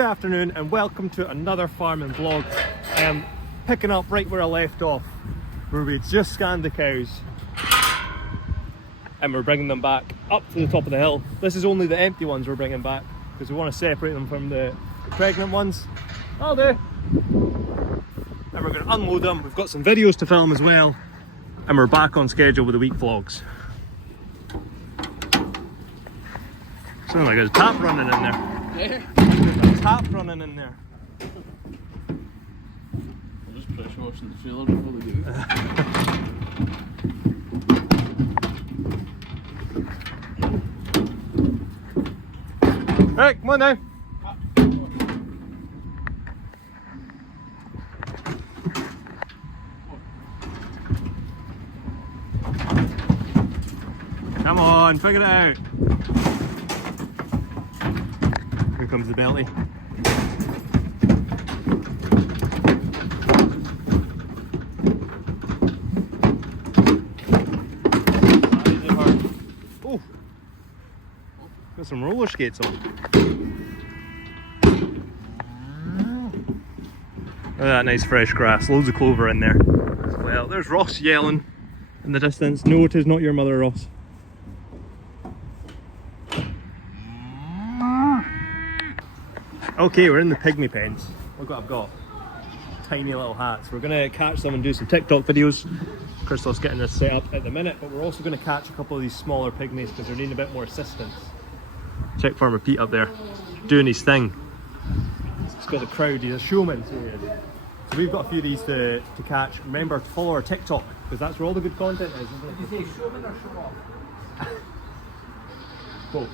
Good afternoon and welcome to another farming vlog. Picking up right where I left off, where we just scanned the cows and we're bringing them back up to the top of the hill. This is only the empty ones we're bringing back because we want to separate them from the pregnant ones. I'll do. And we're going to unload them. We've got some videos to film as well, and we're back on schedule with the week vlogs. Sounds like there's a tap running in there. Yeah. There's a tap running in there. I'll just pressure washing the trailer before we do. Right, come on now. Come on, figure it out. Here comes the belly. Oh, got some roller skates on. Look at that nice fresh grass, loads of clover in there as well. There's Ross yelling in the distance. No, it is not your mother, Ross. Okay, we're in the pygmy pens. Look what I've got. Tiny little hats. We're going to catch them and do some TikTok videos. Crystal's getting this set up at the minute, but we're also going to catch a couple of these smaller pygmies because they're needing a bit more assistance. Check Farmer Pete up there, doing his thing. He's got a crowd, he's a showman. So we've got a few of these to catch. Remember to follow our TikTok, because that's where all the good content is, isn't it? Did you say showman or show off? Both.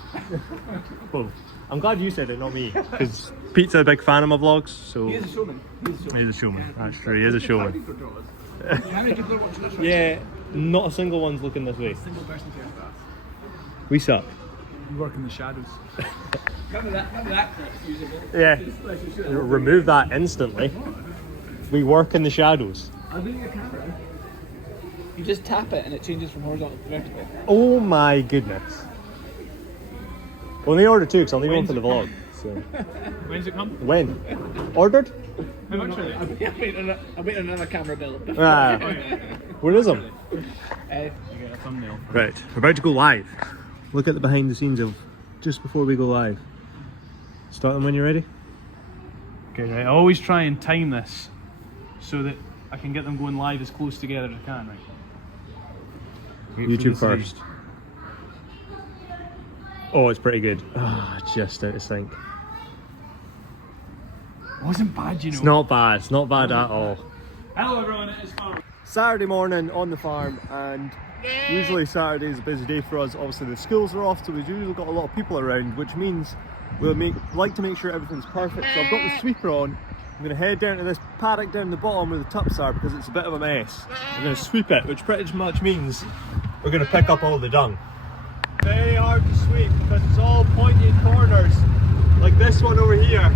Both. I'm glad you said it, not me, because Pete's a big fan of my vlogs, so... He is a showman. He's a showman, that's true, he is a showman. How many people are watching this right Yeah, not a single one's looking this way. now? Single person cares that. We suck. You work in the shadows. Remember that clip usable. Yeah. Remove that instantly. We work in the shadows. I'll bring your camera. You just tap it and it changes from horizontal to vertical. Oh my goodness. Only ordered two because I'll need one for the vlog. So. When's it come? When? Ordered? How much are they? I'm waiting on another camera bill. Ah. Where is them? You get a thumbnail. Right, we're about to go live. Look at the behind the scenes of just before we go live. Start them when you're ready. Okay, right. I always try and time this so that I can get them going live as close together as I can, right? Wait for YouTube the three. first. Oh, it's pretty good. Ah, just out of sync. Wasn't bad, you know. It's not bad. It's not bad at all. Hello everyone, it is Farmer. Saturday morning on the farm, and usually Saturday is a busy day for us. Obviously the schools are off, so we've usually got a lot of people around, which means we'll like to make sure everything's perfect. So I've got the sweeper on. I'm going to head down to this paddock down the bottom where the tups are because it's a bit of a mess. I'm going to sweep it, which pretty much means we're going to pick up all the dung. Very hard to sweep because it's all pointed corners, like this one over here.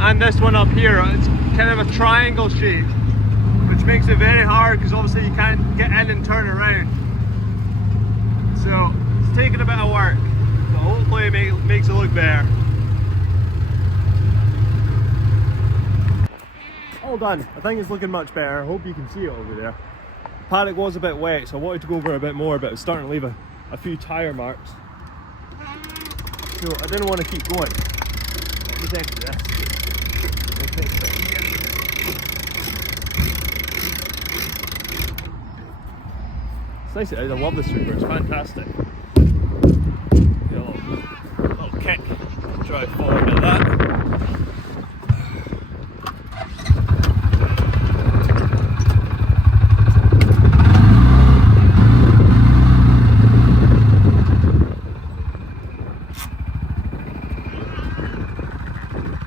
And this one up here, it's kind of a triangle shape, which makes it very hard because obviously you can't get in and turn around. So it's taking a bit of work, but hopefully it makes it look better. All done. I think it's looking much better. I hope you can see it over there. Paddock was a bit wet, so I wanted to go over a bit more, but it's starting to leave a few tyre marks. So I didn't want to keep going. Let me take this. It's nice. I love the sweeper. It's fantastic. Get a little kick. Try to follow a bit of that.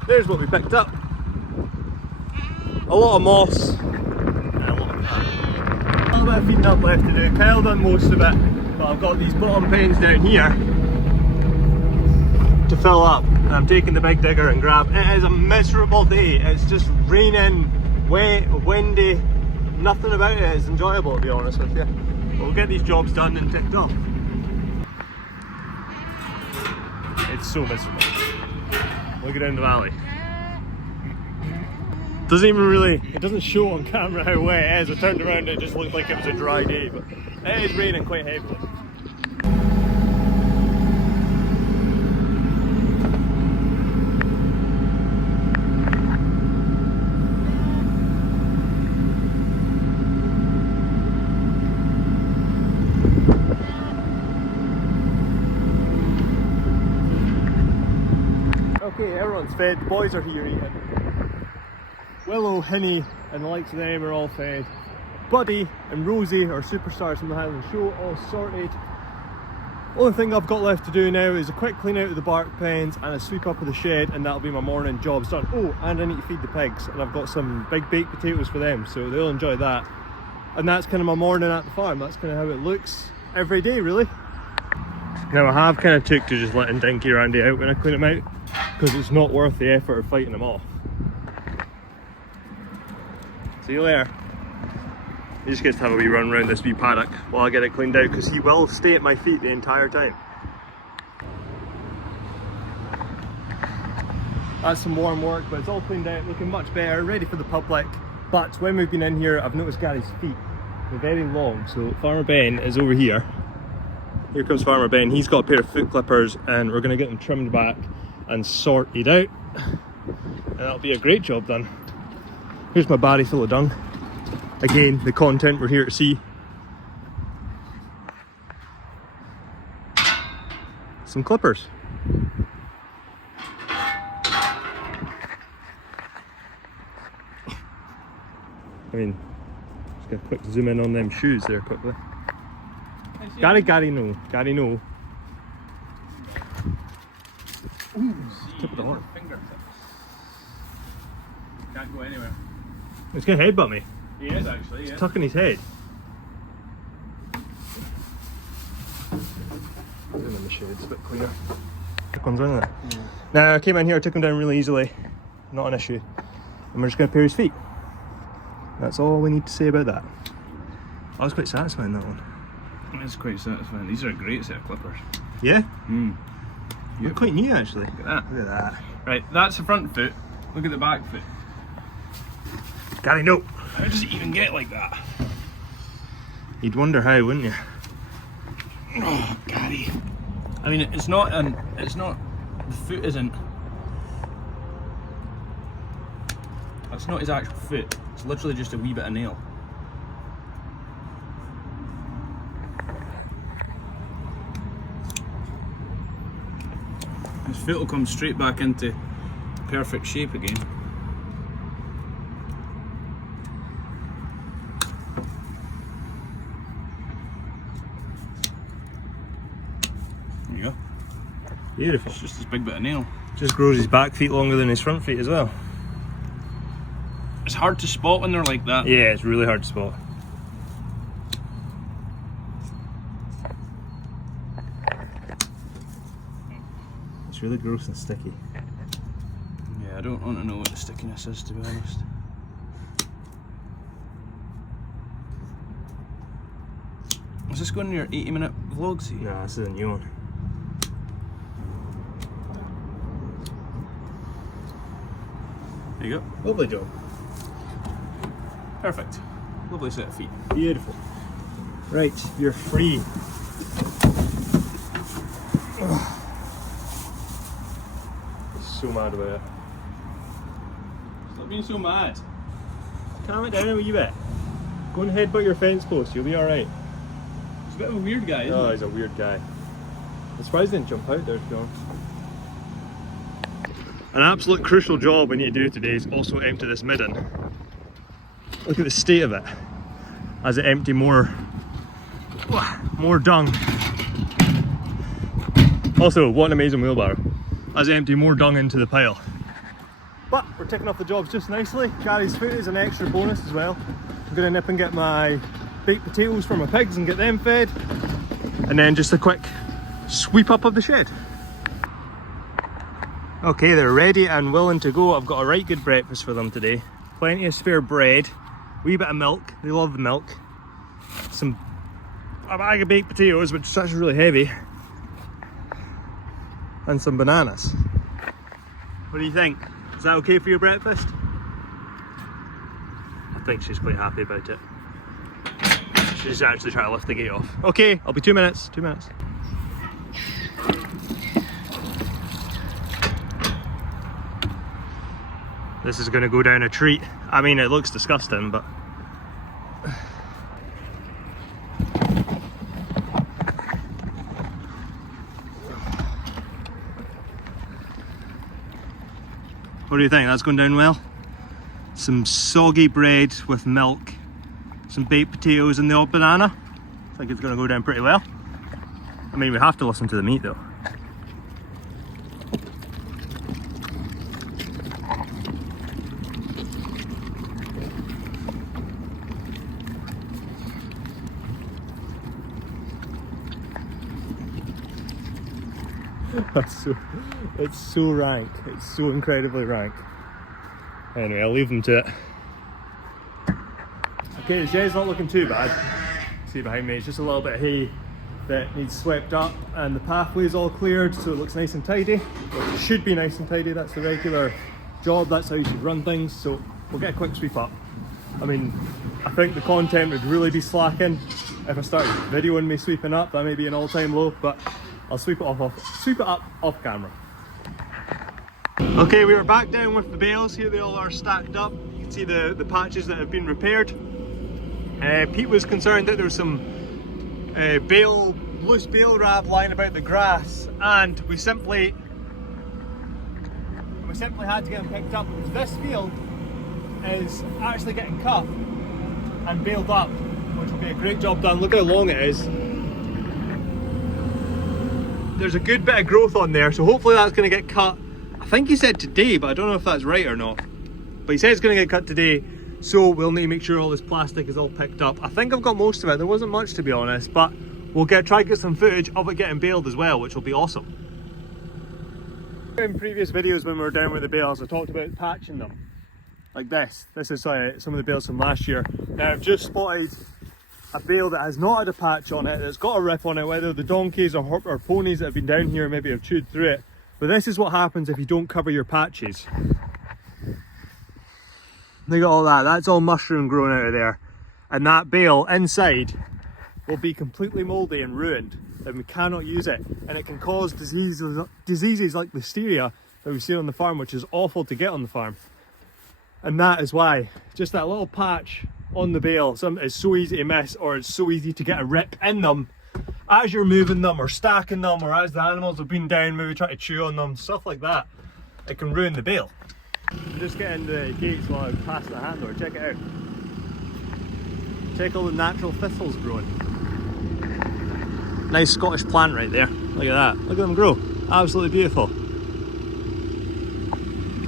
There's what we picked up. A lot of moss and a lot of crap. A little bit of feeding up left to do. Kyle done most of it, but I've got these bottom pens down here to fill up. And I'm taking the big digger and grab. It is a miserable day. It's just raining, wet, windy. Nothing about it is enjoyable, to be honest with you. But we'll get these jobs done and ticked off. It's so miserable. Look down the valley. Doesn't even really, it doesn't show on camera how wet it is. I turned around and it just looked like it was a dry day, but it is raining quite heavily. Okay, everyone's fed, the boys are here eating. Willow, Hinny and the likes of them are all fed. Buddy and Rosie are superstars from the Highland show, all sorted. Only thing I've got left to do now is a quick clean out of the bark pens and a sweep up of the shed, and that'll be my morning jobs done. Oh, and I need to feed the pigs, and I've got some big baked potatoes for them, so they'll enjoy that. And that's kind of my morning at the farm. That's kind of how it looks every day, really. Now I have kind of took to just letting Dinky Randy out when I clean them out, because it's not worth the effort of fighting them off. See you later. He just gets to have a wee run around this wee paddock while I get it cleaned out, because he will stay at my feet the entire time. That's some warm work, but it's all cleaned out, looking much better, ready for the public. But when we've been in here, I've noticed Gary's feet. They're very long, so Farmer Ben is over here. Here comes Farmer Ben. He's got a pair of foot clippers and we're going to get them trimmed back and sorted out. And that'll be a great job done. Here's my barry full of dung. Again, the content we're here to see. Some clippers. I mean, just get a quick zoom in on them shoes there quickly. Gary, no. Gary, no. Ooh, tip of the horn. Fingertips. Can't go anywhere. He's going to headbutt me. He is actually, yeah. He's tucking his head. Put him in the shade, it's a bit cleaner. Quick ones, isn't it? Yeah. Now, I came in here, I took him down really easily. Not an issue. And we're just going to pair his feet. That's all we need to say about that. I was quite satisfying, that one. It's quite satisfying. These are a great set of clippers. Yeah? Mm. They're quite new, actually. Look at that. Look at that. Right, that's the front foot. Look at the back foot. Gary, no. How does it even get like that? You'd wonder how, wouldn't you? Oh, Gary. I mean, it's not, the foot isn't, that's not his actual foot. It's literally just a wee bit of nail. His foot will come straight back into perfect shape again. There you go. Beautiful. It's just this big bit of nail. Just grows his back feet longer than his front feet as well. It's hard to spot when they're like that. Yeah, it's really hard to spot. It's really gross and sticky. Yeah, I don't want to know what the stickiness is, to be honest. Is this going in your 80-minute vlog, see? Nah, this is a new one. There you go. Lovely job. Perfect. Lovely set of feet. Beautiful. Right, you're free. So mad about it. Stop being so mad. Calm it down a wee bit. Go and headbutt your fence post, you'll be alright. He's a bit of a weird guy, isn't Oh, he? he's a weird guy. I'm surprised he didn't jump out there, to be honest. An absolute crucial job we need to do today is also empty this midden. Look at the state of it as it empty more dung. Also, what an amazing wheelbarrow. As it empty more dung into the pile. But we're ticking off the jobs just nicely. Gary's foot is an extra bonus as well. I'm gonna nip and get my baked potatoes for my pigs and get them fed. And then just a quick sweep up of the shed. Okay, they're ready and willing to go. I've got a right good breakfast for them today. Plenty of spare bread, wee bit of milk, they love the milk. A bag of baked potatoes, which is actually really heavy. and some bananas. What do you think? Is that okay for your breakfast? I think she's quite happy about it. She's actually trying to lift the gate off. Okay, I'll be 2 minutes. 2 minutes. This is going to go down a treat. I mean, it looks disgusting, but... What do you think? That's going down well? Some soggy bread with milk, some baked potatoes and the odd banana. I think it's going to go down pretty well. I mean, we have to listen to the meat though. It's so rank. It's so incredibly rank. Anyway, I'll leave them to it. Okay, the shed's not looking too bad. See behind me, it's just a little bit of hay that needs swept up, and the pathway's all cleared, so it looks nice and tidy. Well, it should be nice and tidy. That's the regular job. That's how you should run things. So we'll get a quick sweep up. I mean, I think the content would really be slacking if I started videoing me sweeping up. That may be an all-time low, but I'll sweep it up off camera. Okay, we are back down with the bales. Here they all are stacked up. You can see the patches that have been repaired. Pete was concerned that there was some loose bale wrap lying about the grass, and we simply had to get them picked up because this field is actually getting cut and baled up, which will be a great job done. Look how long it is. There's a good bit of growth on there, so hopefully that's going to get cut. I think he said today, but I don't know if that's right or not. But he said it's going to get cut today, so we'll need to make sure all this plastic is all picked up. I think I've got most of it. There wasn't much, to be honest, but we'll try to get some footage of it getting baled as well, which will be awesome. In previous videos when we were down with the bales, I talked about patching them like this. This is some of the bales from last year. Now I've just spotted a bale that has not had a patch on it, that's got a rip on it, whether the donkeys or ponies that have been down here maybe have chewed through it. But this is what happens if you don't cover your patches. Look at all that, that's all mushroom growing out of there. And that bale inside will be completely mouldy and ruined, and we cannot use it. And it can cause diseases like listeria that we see on the farm, which is awful to get on the farm. And that is why, just that little patch on the bale, it's so easy to miss, or it's so easy to get a rip in them as you're moving them or stacking them, or as the animals have been down maybe trying to chew on them, stuff like that. It can ruin the bale. Just getting the gates while I pass the handler. Check it out. Check all the natural thistles growing. Nice Scottish plant right there. Look at that. Look at them grow. Absolutely beautiful.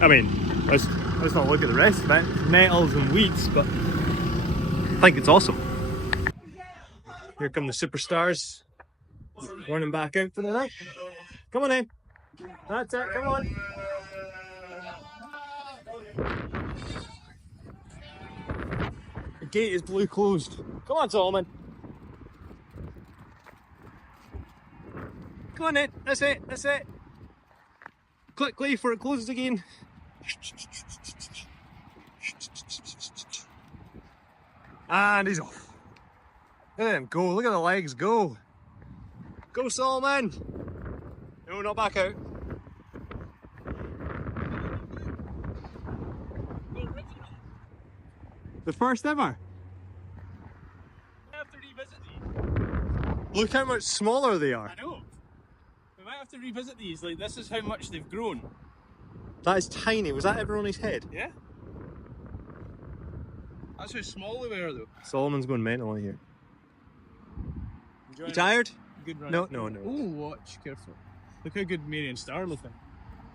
I mean, let's not look at the rest of it. Nettles and weeds, but I think it's awesome. Here come the superstars, running back out for the night. Come on in. That's it, come on. The gate is blue closed. Come on, Solomon. Come on in, that's it, that's it. Quickly before it closes again. And he's off. Look at him go, look at the legs go. Go, Solomon. No, not back out. The first ever. We have to revisit these. Look how much smaller they are. I know. We might have to revisit these. Like, this is how much they've grown. That is tiny. Was that ever on his head? Yeah. That's how small they were, though. Solomon's going mental in here. You tired? Good run. No. Oh, watch, careful. Look how good Mary and Star are looking.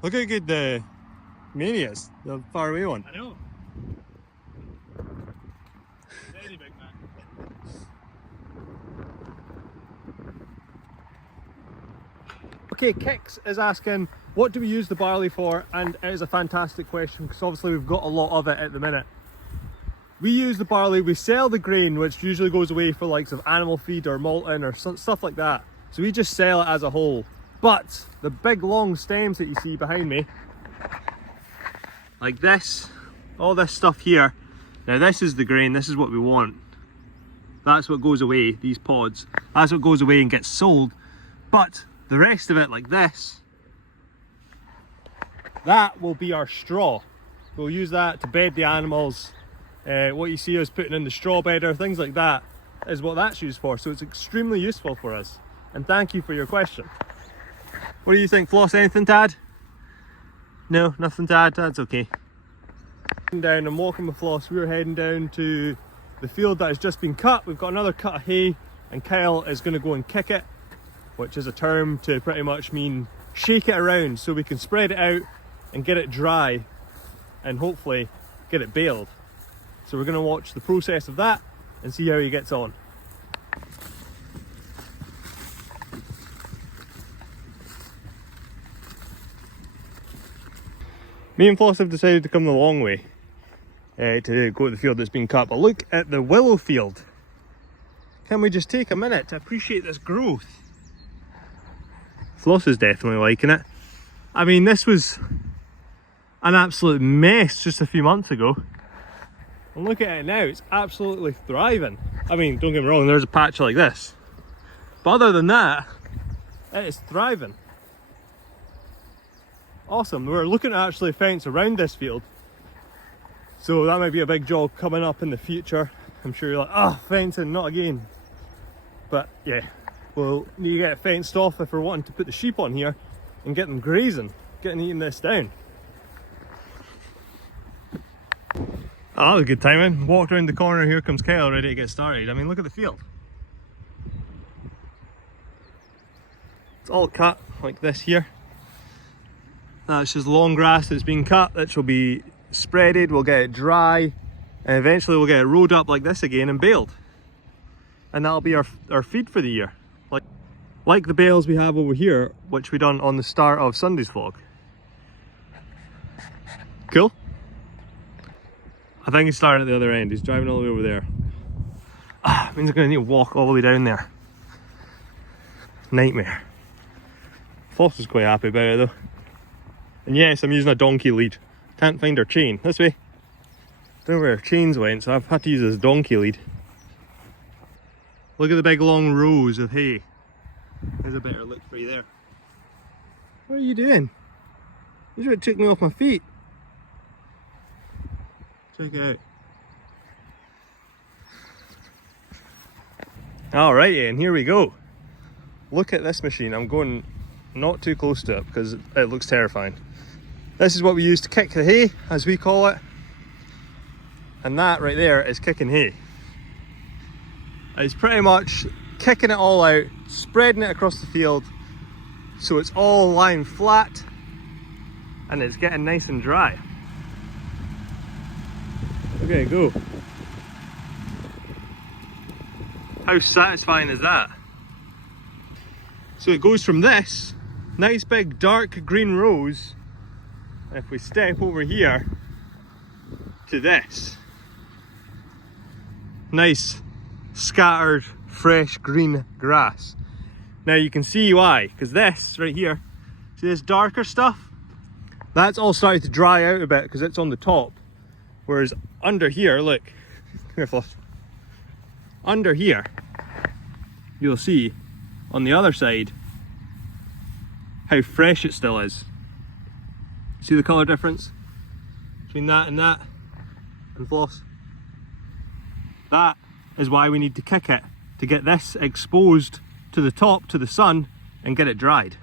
Look how good the Mary is, the far away one. I know. Very big man. Okay, Kix is asking, what do we use the barley for? And it is a fantastic question, because obviously we've got a lot of it at the minute. We use the barley, we sell the grain, which usually goes away for likes of animal feed or malting or stuff like that. So we just sell it as a whole. But the big long stems that you see behind me, like this, all this stuff here, now this is the grain, this is what we want. That's what goes away, these pods. That's what goes away and gets sold. But the rest of it, like this, that will be our straw. We'll use that to bed the animals. What you see us putting in the straw bedder, things like that, is what that's used for. So it's extremely useful for us. And thank you for your question. What do you think, Floss? Anything to add? No, nothing to add? That's okay. Down and walking with Floss, we're heading down to the field that has just been cut. We've got another cut of hay, and Kyle is going to go and kick it, which is a term to pretty much mean shake it around so we can spread it out and get it dry and hopefully get it baled. So we're going to watch the process of that and see how he gets on. Me and Floss have decided to come the long way to go to the field that's been cut, but look at the willow field. Can we just take a minute to appreciate this growth? Floss is definitely liking it. I mean, this was an absolute mess just a few months ago. And look at it now, it's absolutely thriving. I mean, don't get me wrong, there's a patch like this. But other than that, it is thriving. Awesome, we're looking to actually fence around this field. So that might be a big job coming up in the future. I'm sure you're like, oh, fencing, not again. But yeah, we'll need to get it fenced off if we're wanting to put the sheep on here and get them grazing, eating this down. Oh, that was good timing. Walked around the corner, here comes Kyle ready to get started. I mean, look at the field. It's all cut like this here. That's just long grass that's been cut, which will be spreaded, we'll get it dry, and eventually we'll get it rolled up like this again and baled. And that'll be our feed for the year. Like the bales we have over here, which we done on the start of Sunday's vlog. Cool? I think he's starting at the other end, he's driving all the way over there. Means I'm gonna need to walk all the way down there. Nightmare. Floss is quite happy about it though. And yes, I'm using a donkey lead. Can't find our chain. This way. Don't know where our chains went, so I've had to use this donkey lead. Look at the big long rows of hay. There's a better look for you there. What are you doing? You should take me off my feet. Check it out. Alright, and here we go. Look at this machine. I'm going not too close to it because it looks terrifying. This is what we use to kick the hay, as we call it. And that right there is kicking hay. It's pretty much kicking it all out, spreading it across the field so it's all lying flat and it's getting nice and dry. Okay, go. How satisfying is that? So it goes from this nice big dark green rows, if we step over here, to this nice scattered fresh green grass. Now you can see why, because this right here, see this darker stuff? That's all starting to dry out a bit because it's on the top. Whereas under here, look, come here Floss. Under here, you'll see on the other side how fresh it still is. See the colour difference between that and Floss? That is why we need to kick it, to get this exposed to the top, to the sun, and get it dried.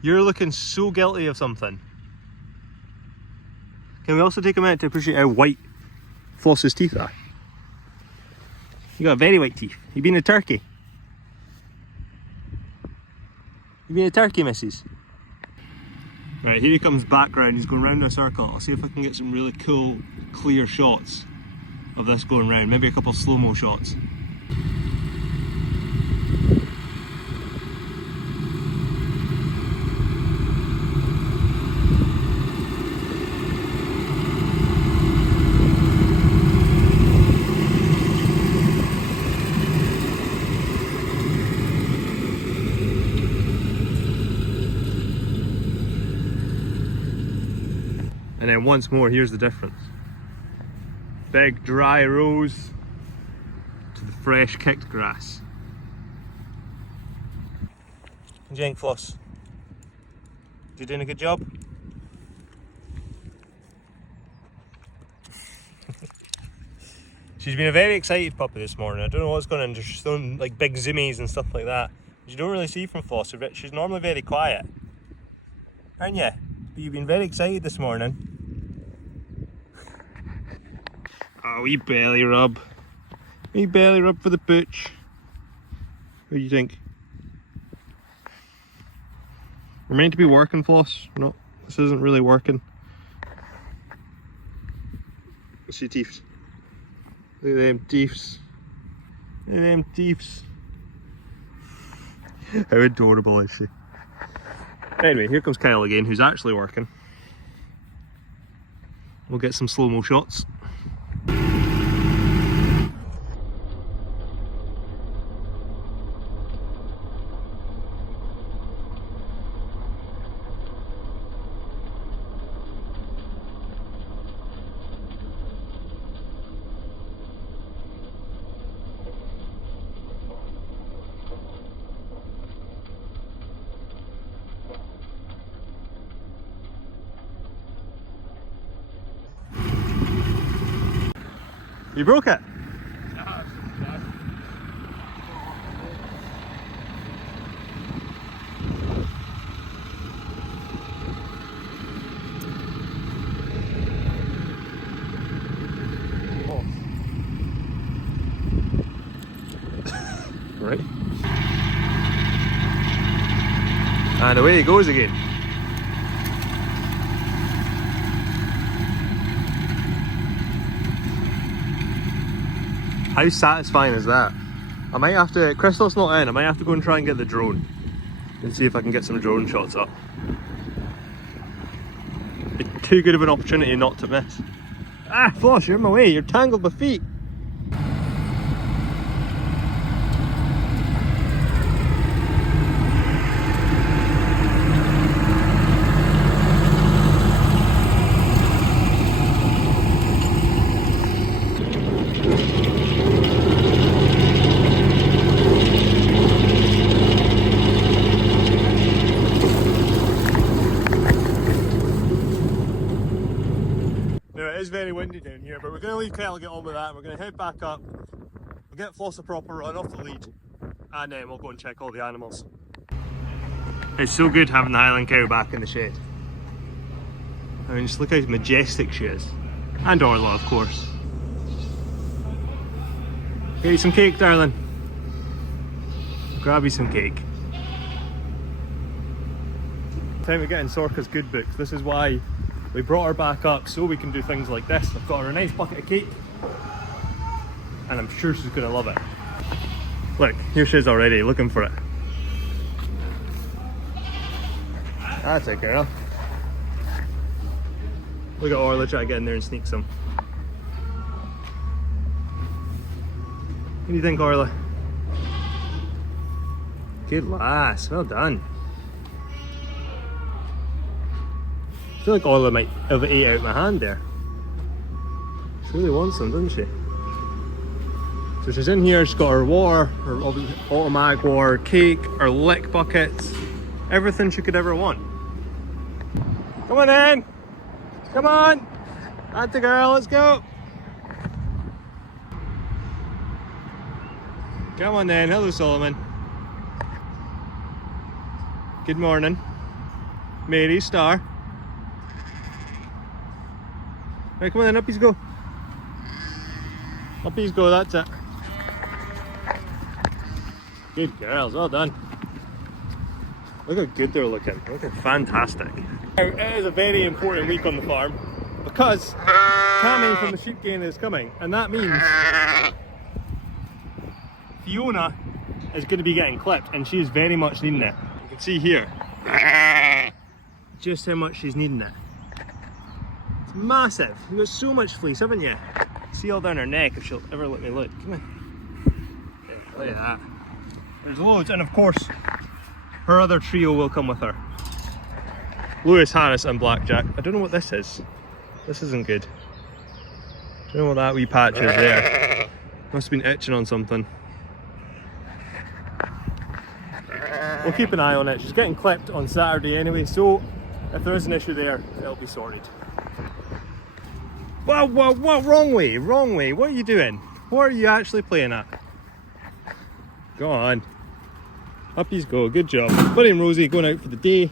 You're looking so guilty of something. Can we also take a minute to appreciate how white Floss's teeth are? You got very white teeth. You been a turkey? You been a turkey, missus? Right, here he comes back round. He's going round in a circle. I'll see if I can get some really cool, clear shots of this going round. Maybe a couple of slow-mo shots. And then once more, here's the difference. Big dry rows to the fresh kicked grass. What do you think, Floss? You doing a good job? She's been a very excited puppy this morning. I don't know what's going on. She's doing like big zoomies and stuff like that, which you don't really see from Floss. She's normally very quiet, aren't you? But you've been very excited this morning. Oh, wee belly rub. Wee belly rub for the pooch. What do you think? We're meant to be working, Floss. No, this isn't really working. What's your teeth? Look at them teeths. Look at them teeths. How adorable is she? Anyway, here comes Kyle again, who's actually working. We'll get some slow-mo shots. You broke it? Oh. Right. And away he goes again. How satisfying is that? I might have to, Crystal's not in, I might have to go and try and get the drone and see if I can get some drone shots up. Be too good of an opportunity not to miss. Ah, Floss, you're in my way, you're tangled with feet. It is very windy down here, but we're going to leave Kyle get on with that. We're going to head back up, we'll get Floss a proper run off the lead, and then we'll go and check all the animals. It's so good having the Highland cow back in the shed. I mean, just look how majestic she is. And Orla, of course. Get you some cake, darling. Grab you some cake. Time to get in Sorka's good books. This is why we brought her back up, so we can do things like this. I've got her a nice bucket of cake, and I'm sure she's going to love it. Look, here she is already, looking for it. That's a girl. Look at Orla try to get in there and sneak some. What do you think, Orla? Good lass, well done. I feel like Orla might have ate out my hand there. She really wants them, doesn't she? So she's in here, she's got her water, her automatic water, cake, her lick buckets, everything she could ever want. Come on in! Come on! Auntie girl, let's go! Come on then, hello Solomon. Good morning. Mary, Star. Right, come on then, up you go. Up you go, that's it. Good girls, well done. Look how good they're looking, looking fantastic. It is a very important week on the farm because Cammy from the sheep gain is coming, and that means Fiona is going to be getting clipped, and she is very much needing it. You can see here just how much she's needing it. It's massive. You've got so much fleece, haven't you? See all down her neck if she'll ever let me look. Come on. Yeah, look at that. There's loads, and of course, her other trio will come with her. Lewis, Harris, and Blackjack. I don't know what this is. This isn't good. Do you know what that wee patch is there? Must have been itching on something. We'll keep an eye on it. She's getting clipped on Saturday anyway, so if there is an issue there, it'll be sorted. Whoa, whoa, whoa, wrong way, wrong way. What are you doing? What are you actually playing at? Go on. Up you go, good job. Buddy and Rosie going out for the day.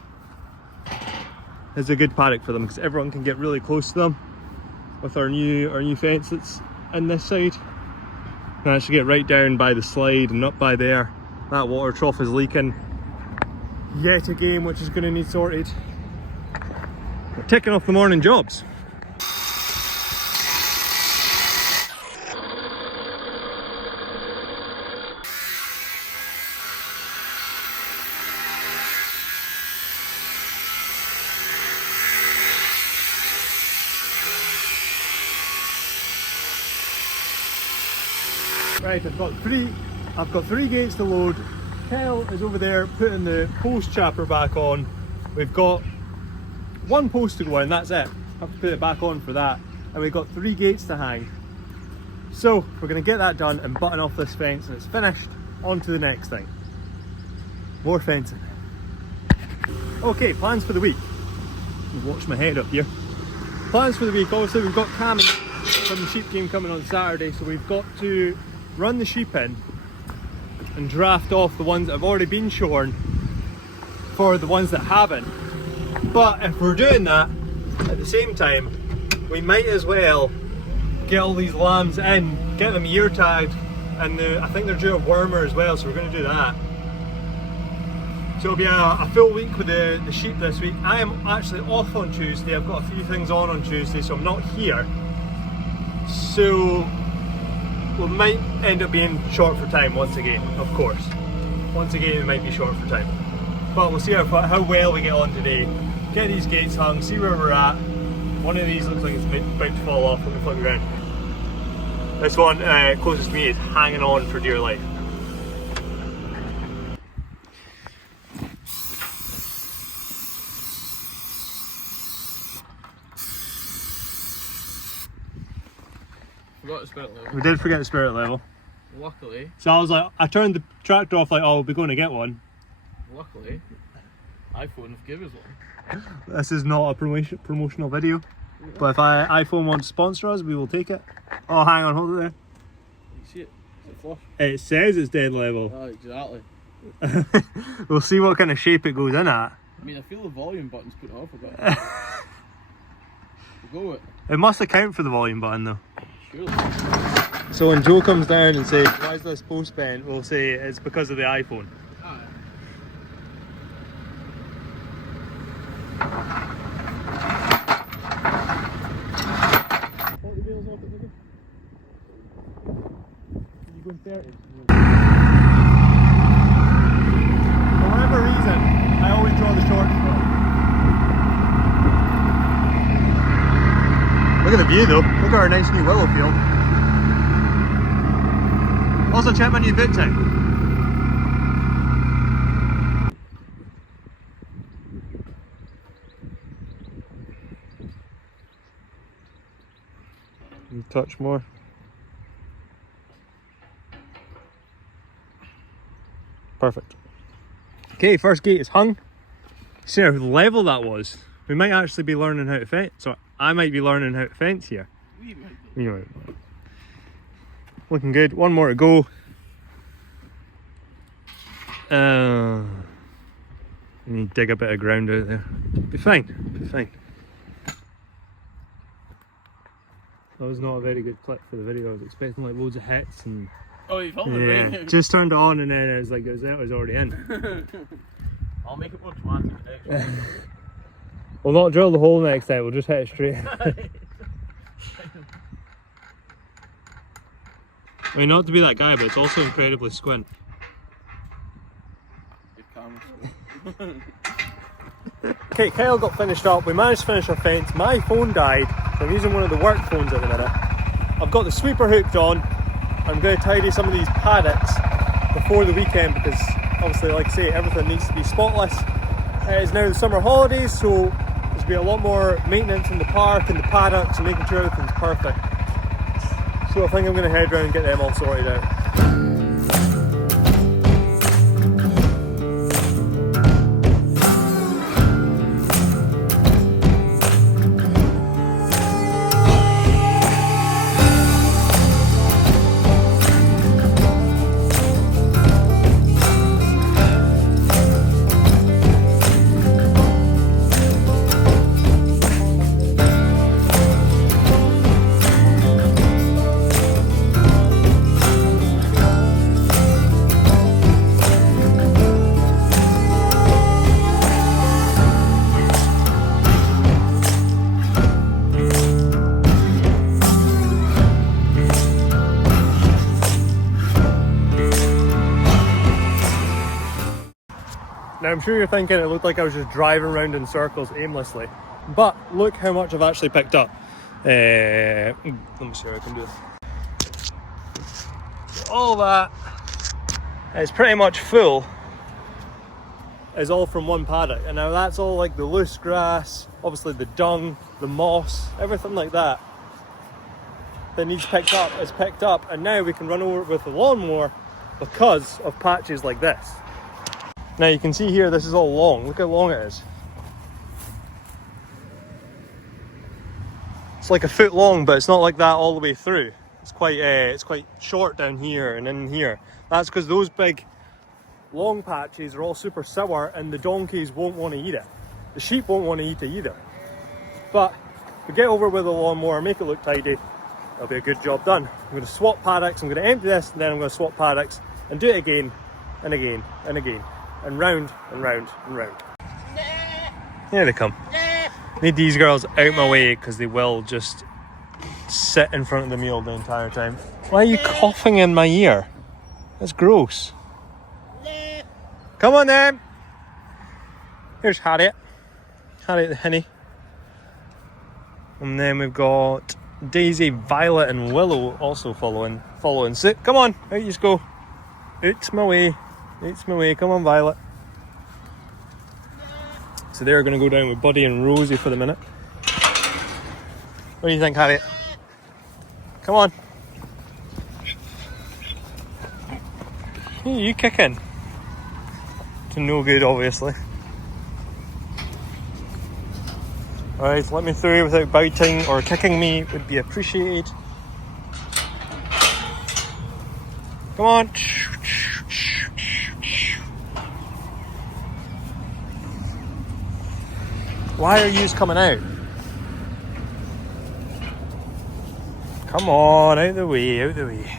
It's a good paddock for them because everyone can get really close to them with our new fence that's in this side. And actually get right down by the slide and up by there. That water trough is leaking yet again, which is going to need sorted. We're ticking off the morning jobs. Right, I've got three gates to load. Kel is over there putting the post chapper back on. We've got one post to go in, that's it. I have to put it back on for that. And we've got 3 gates to hang. So we're going to get that done and button off this fence, and it's finished. On to the next thing. More fencing. Okay, plans for the week. Watch my head up here. Plans for the week, obviously we've got camming from the sheep game coming on Saturday, so we've got to run the sheep in and draft off the ones that have already been shorn for the ones that haven't. But if we're doing that at the same time, we might as well get all these lambs in, get them ear tagged, and I think they're due a wormer as well, so we're going to do that. So it'll be a full week with the sheep this week. I am actually off on Tuesday. I've got a few things on Tuesday, so I'm not here. So we might end up being short for time once again, of course. Once again we might be short for time. But we'll see how well we get on today. Get these gates hung, see where we're at. One of these looks like it's about to fall off. Let me flip it around. This one closest to me is hanging on for dear life. Forgot the spirit level. We did forget the spirit level. Luckily. So I was like, I turned the tractor off like, oh, we're going to get one. Luckily, iPhone have given us one. This is not a promotional video, but if iPhone wants to sponsor us, we will take it. Oh, hang on, hold it there. You see it? Is it flush? It says it's dead level. Oh, exactly. We'll see what kind of shape it goes in at. I mean, I feel the volume button's putting off a bit. We'll go with it. It must account for the volume button though. Surely. So when Joe comes down and says, why is this post bent? We'll say it's because of the iPhone. For whatever reason, I always draw the short straw. Look at the view though. Look at our nice new willow field. Also check my new boot tank. Touch more. Perfect. Okay, first gate is hung. See how level that was. We might actually be learning how to fence. So I might be learning how to fence here. We might. Looking good. One more to go. We need to dig a bit of ground out there. Be fine. Be fine. That was not a very good clip for the video. I was expecting like loads of hits and. Oh, you filmed it, Yeah, right? just turned it on and then it was like that was already in. I'll make it more dramatic next. We'll not drill the hole next time. We'll just hit it straight. I mean, not to be that guy, but it's also incredibly squint. Good camera. Okay, Kyle got finished up. We managed to finish our fence. My phone died, so I'm using one of the work phones at the minute. I've got the sweeper hooked on. I'm going to tidy some of these paddocks before the weekend because obviously, like I say, everything needs to be spotless. It is now the summer holidays, so there's be a lot more maintenance in the park and the paddocks and making sure everything's perfect. So I think I'm going to head round and get them all sorted out. Now I'm sure you're thinking it looked like I was just driving around in circles aimlessly, but look how much I've actually picked up. Let me see how I can do this. All that is pretty much full, is all from one paddock, and now that's all like the loose grass, obviously the dung, the moss, everything like that that needs picked up is picked up, and now we can run over it with the lawnmower because of patches like this. Now you can see here, this is all long. Look how long it is. It's like a foot long, but it's not like that all the way through. It's quite short down here and in here. That's because those big long patches are all super sour and the donkeys won't want to eat it. The sheep won't want to eat it either. But if we get over it with a lawnmower, make it look tidy, that'll be a good job done. I'm going to swap paddocks, I'm going to empty this, and then I'm going to swap paddocks and do it again and again and again. And round and round and round. Here they come. Need these girls out my way because they will just sit in front of the meal the entire time. Why are you coughing in my ear? That's gross. Come on then. Here's Harriet. Harriet the Hinny. And then we've got Daisy, Violet and Willow also following suit. Come on, out you go. Out my way. It's my way, come on Violet. So they're going to go down with Buddy and Rosie for the minute. What do you think, Harriet? Come on. Who are you kicking? To no good, obviously. Alright, let me through without biting or kicking me, would be appreciated. Come on. Why are you coming out? Come on, out the way, out the way.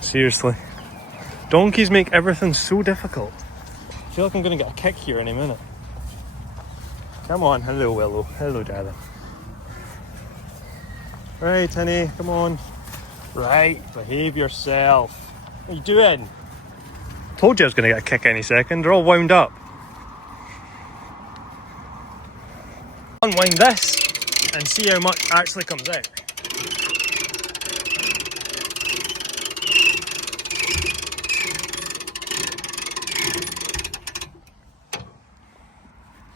Seriously. Donkeys make everything so difficult. I feel like I'm going to get a kick here any minute. Come on, hello Willow, hello darling. Right, honey, come on. Right, behave yourself. What are you doing? Told you I was going to get a kick any second. They're all wound up. Unwind this and see how much actually comes out.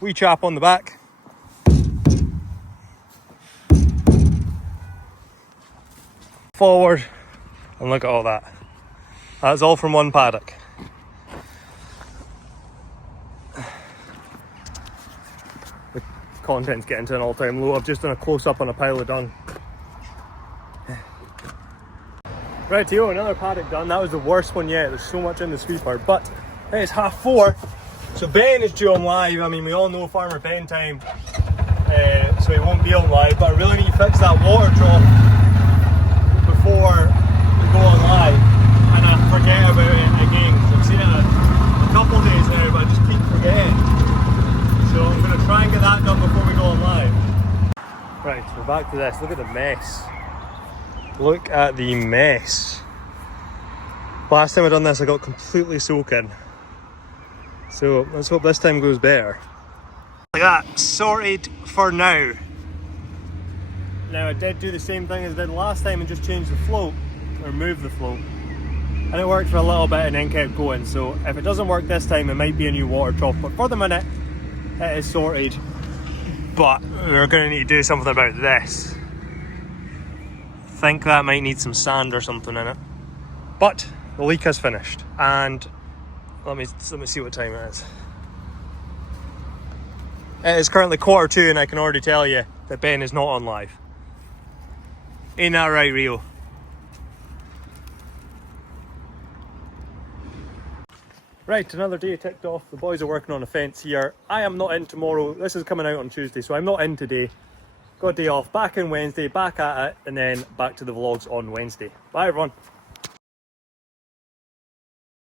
Wee chap on the back. Forward, and look at all that. That's all from one paddock. The content's getting to an all-time low. I've just done a close-up on a pile of dung. Right, Theo, another paddock done. That was the worst one yet. There's so much in the sweeper, but hey, it's 4:30. So Ben is due on live. I mean, we all know Farmer Ben time, so he won't be on live, but I really need to fix that water trough before we go on live, and I forget about it again. I've seen it a couple of days now, but I just keep forgetting. So I'm going to try and get that done before we go on live. Right, we're back to this. Look at the mess. Look at the mess. Last time I done this, I got completely soaking. So let's hope this time goes better. Like that, sorted for now. Now I did do the same thing as I did last time and just change the float, or move the float. and it worked for a little bit and then kept going. So if it doesn't work this time, it might be a new water trough, but for the minute it is sorted. But we're going to need to do something about this. I think that might need some sand or something in it. But the leak has finished, and let me see what time it is. It is currently 1:45, and I can already tell you that Ben is not on live. Ain't that right, Rio? Right, another day ticked off. The boys are working on a fence here. I am not in tomorrow. This is coming out on Tuesday, so I'm not in today. Got a day off. Back in Wednesday, back at it, and then back to the vlogs on Wednesday. Bye everyone.